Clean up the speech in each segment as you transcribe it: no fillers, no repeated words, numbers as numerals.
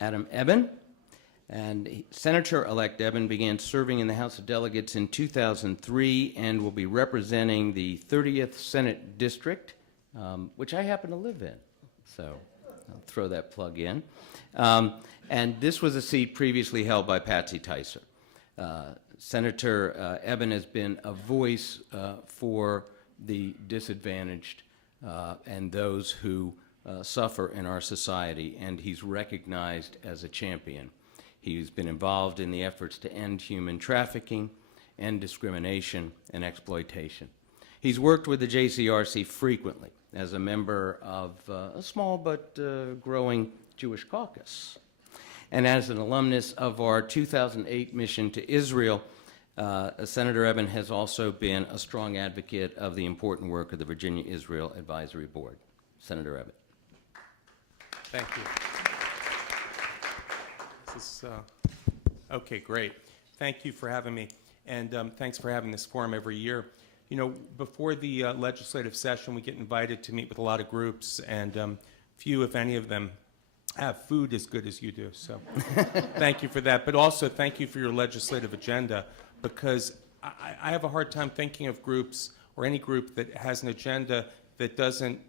Adam Eben. And Senator-elect Eben began serving in the House of Delegates in 2003 and will be representing the 30th Senate District, which I happen to live in. So I'll throw that plug in. And this was a seat previously held by Patsy Ticer. Senator Eben has been a voice for the disadvantaged and those who suffer in our society, and he's recognized as a champion. He's been involved in the efforts to end human trafficking, end discrimination, and exploitation. He's worked with the JCRC frequently as a member of a small but growing Jewish caucus. And as an alumnus of our 2008 mission to Israel, Senator Eben has also been a strong advocate of the important work of the Virginia-Israel Advisory Board. Senator Eben. Thank you. This is, okay, great. Thank you for having me, and thanks for having this forum every year. You know, before the legislative session, we get invited to meet with a lot of groups, and few, if any of them, have food as good as you do, so thank you for that. But also, thank you for your legislative agenda, because I have a hard time thinking of groups, or any group that has an agenda that doesn't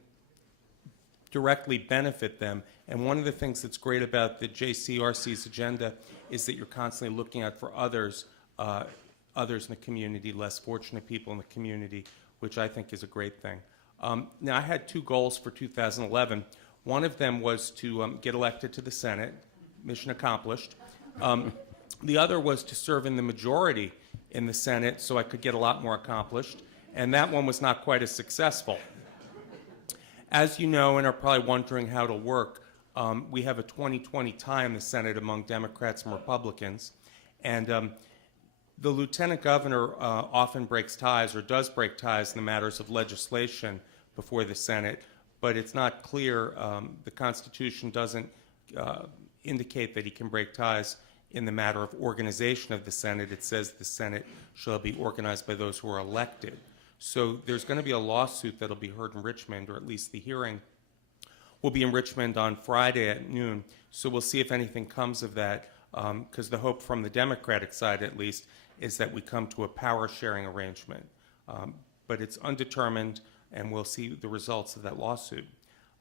directly benefit them. And one of the things that's great about the JCRC's agenda is that you're constantly looking out for others, others in the community, less fortunate people in the community, which I think is a great thing. Now, I had two goals for 2011. One of them was to get elected to the Senate, mission accomplished. The other was to serve in the majority in the Senate so I could get a lot more accomplished, and that one was not quite as successful. As you know, and are probably wondering how it'll work, we have a 20-20 tie in the Senate among Democrats and Republicans, and the Lieutenant Governor often breaks ties, or does break ties, in the matters of legislation before the Senate, but it's not clear. The Constitution doesn't indicate that he can break ties in the matter of organization of the Senate. It says the Senate shall be organized by those who are elected. So there's going to be a lawsuit that'll be heard in Richmond, or at least the hearing will be in Richmond on Friday at noon. So we'll see if anything comes of that, because the hope from the Democratic side, at least, is that we come to a power-sharing arrangement. But it's undetermined, and we'll see the results of that lawsuit.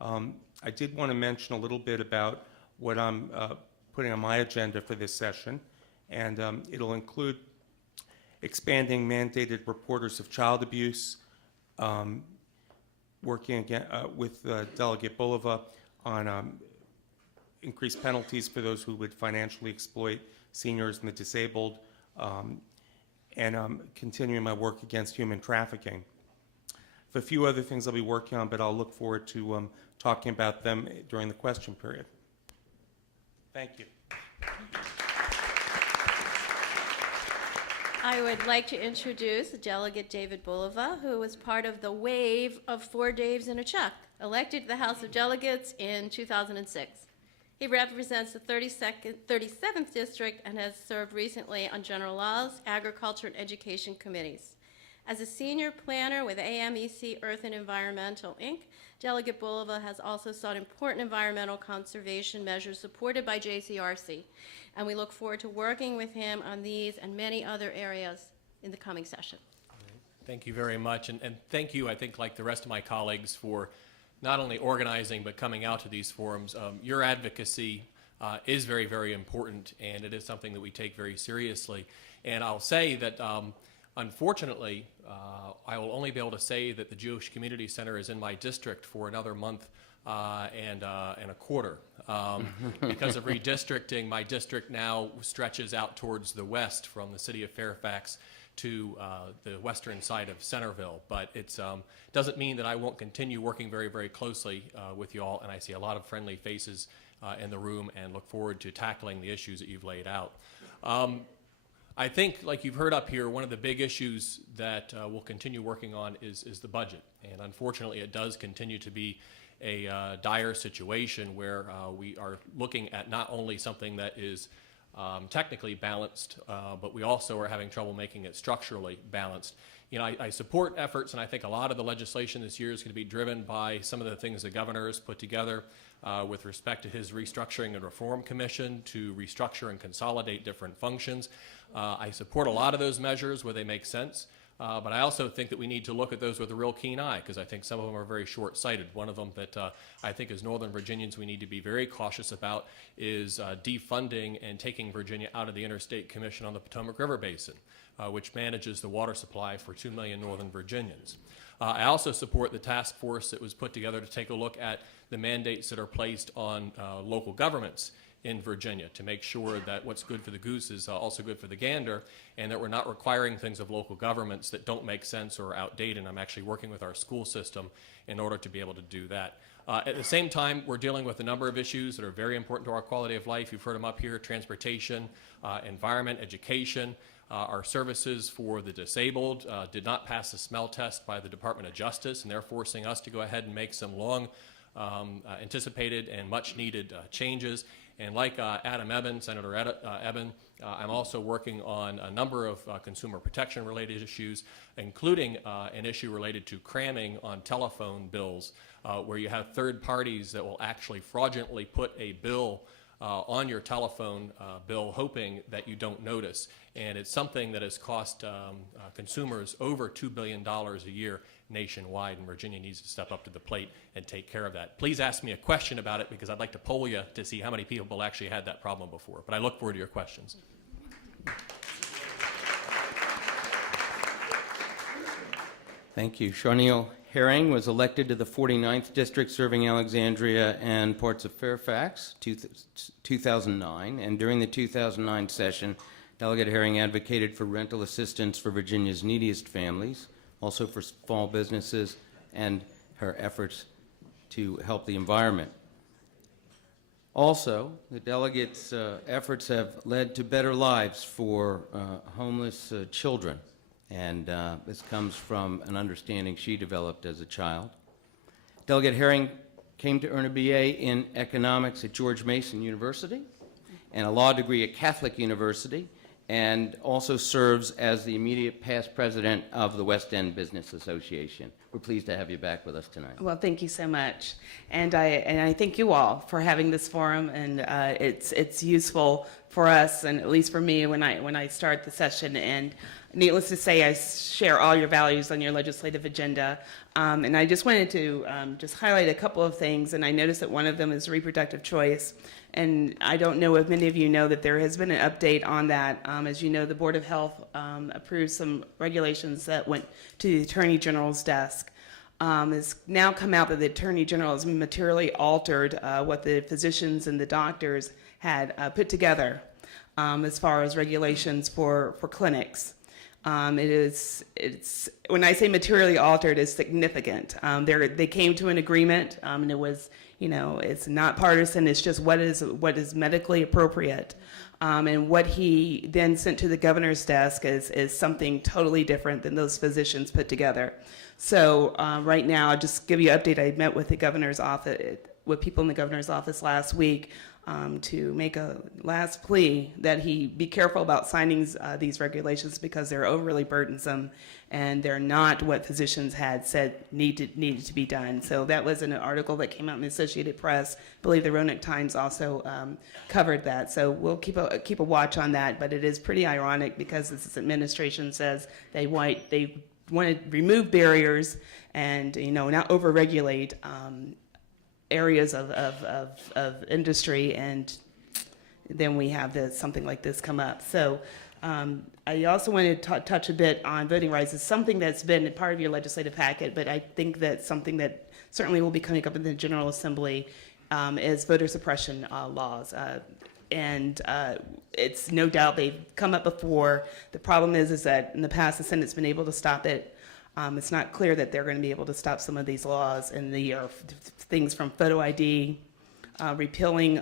I did want to mention a little bit about what I'm putting on my agenda for this session, and it'll include expanding mandated reporters of child abuse, working again with Delegate Bulova on increased penalties for those who would financially exploit seniors and the disabled, and continuing my work against human trafficking. I have a few other things I'll be working on, but I'll look forward to talking about them during the question period. Thank you. I would like to introduce Delegate David Bulova, who was part of the wave of 4 Daves in a Chuck, elected to the House of Delegates in 2006. He represents the 37th District and has served recently on General Laws, Agriculture, and Education committees. As a senior planner with AMEC Earth and Environmental, Inc., Delegate Bulova has also sought important environmental conservation measures supported by JCRC, and we look forward to working with him on these and many other areas in the coming session. Thank you very much, and thank you, I think, like the rest of my colleagues, for not only organizing but coming out to these forums. Your advocacy is very, very important, and it is something that we take very seriously. And I'll say that unfortunately, I will only be able to say that the Jewish Community Center is in my district for another month and a quarter. Because of redistricting, my district now stretches out towards the west from the city of Fairfax to the western side of Centerville. But it doesn't mean that I won't continue working very, very closely with you all, and I see a lot of friendly faces in the room and look forward to tackling the issues that you've laid out. I think, like you've heard up here, one of the big issues that we'll continue working on is the budget. And unfortunately, it does continue to be a dire situation where we are looking at not only something that is technically balanced, but we also are having trouble making it structurally balanced. You know, I support efforts, and I think a lot of the legislation this year is going to be driven by some of the things the governor has put together with respect to his restructuring and reform commission to restructure and consolidate different functions. I support a lot of those measures where they make sense. But I also think that we need to look at those with a real keen eye, because I think some of them are very short-sighted. One of them that I think as Northern Virginians we need to be very cautious about is defunding and taking Virginia out of the Interstate Commission on the Potomac River Basin, which manages the water supply for 2 million Northern Virginians. I also support the task force that was put together to take a look at the mandates that are placed on local governments in Virginia to make sure that what's good for the goose is also good for the gander, and that we're not requiring things of local governments that don't make sense or are outdated. I'm actually working with our school system in order to be able to do that. At the same time, we're dealing with a number of issues that are very important to our quality of life. You've heard them up here: transportation, environment, education. Our services for the disabled did not pass the smell test by the Department of Justice, and they're forcing us to go ahead and make some long anticipated and much needed changes. And like Senator Eben, I'm also working on a number of consumer protection related issues, including an issue related to cramming on telephone bills, where you have third parties that will actually fraudulently put a bill on your telephone bill, hoping that you don't notice. And it's something that has cost consumers over $2 billion a year nationwide, and Virginia needs to step up to the plate and take care of that. Please ask me a question about it, because I'd like to poll you to see how many people actually had that problem before. But I look forward to your questions. Thank you. Charneil Herring was elected to the 49th District, serving Alexandria and parts of Fairfax, 2009. And during the 2009 session, Delegate Herring advocated for rental assistance for Virginia's neediest families, also for small businesses, and her efforts to help the environment. Also, the delegates' efforts have led to better lives for homeless children, and this comes from an understanding she developed as a child. Delegate Herring came to earn a BA in economics at George Mason University and a law degree at Catholic University, and also serves as the immediate past president of the West End Business Association. We're pleased to have you back with us tonight. Well, thank you so much, and I thank you all for having this forum, and it's useful for us, and at least for me when I start the session. And needless to say, I share all your values on your legislative agenda, and I just wanted to just highlight a couple of things. And I noticed that one of them is reproductive choice. And I don't know if many of you know that there has been an update on that. As you know, the Board of Health approved some regulations that went to the Attorney General's desk. It's now come out that the Attorney General has materially altered what the physicians and the doctors had put together as far as regulations for clinics. It's when I say materially altered, it's significant. They came to an agreement, and it was, it's not partisan. It's just what is medically appropriate. And what he then sent to the governor's desk is something totally different than those physicians put together. So right now, I'll just give you an update. I met with the governor's office, with people in the governor's office last week, to make a last plea that he be careful about signing these regulations, because they're overly burdensome and they're not what physicians had said needed to be done. So that was an article that came out in the Associated Press. I believe the Roanoke Times also covered that. So we'll keep a watch on that. But it is pretty ironic, because this administration says they want to remove barriers and not overregulate areas of industry, and then we have something like this come up. So I also want to touch a bit on voting rights. It's something that's been part of your legislative packet, but I think that something that certainly will be coming up in the General Assembly is voter suppression laws. And it's no doubt they've come up before. The problem is that in the past the Senate's been able to stop it. It's not clear that they're going to be able to stop some of these laws, and the things from photo ID, repealing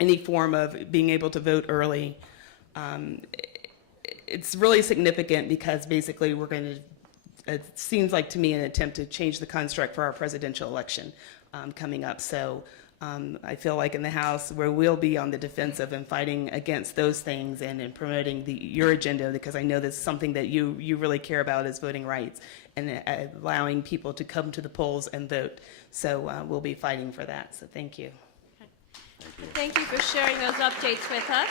any form of being able to vote early. It's really significant, because basically we're going to, it seems like to me, an attempt to change the construct for our presidential election coming up. So I feel like in the House where we'll be on the defensive and fighting against those things and in promoting your agenda, because I know that's something that you really care about is voting rights and allowing people to come to the polls and vote. So we'll be fighting for that. So thank you. Thank you for sharing those updates with us.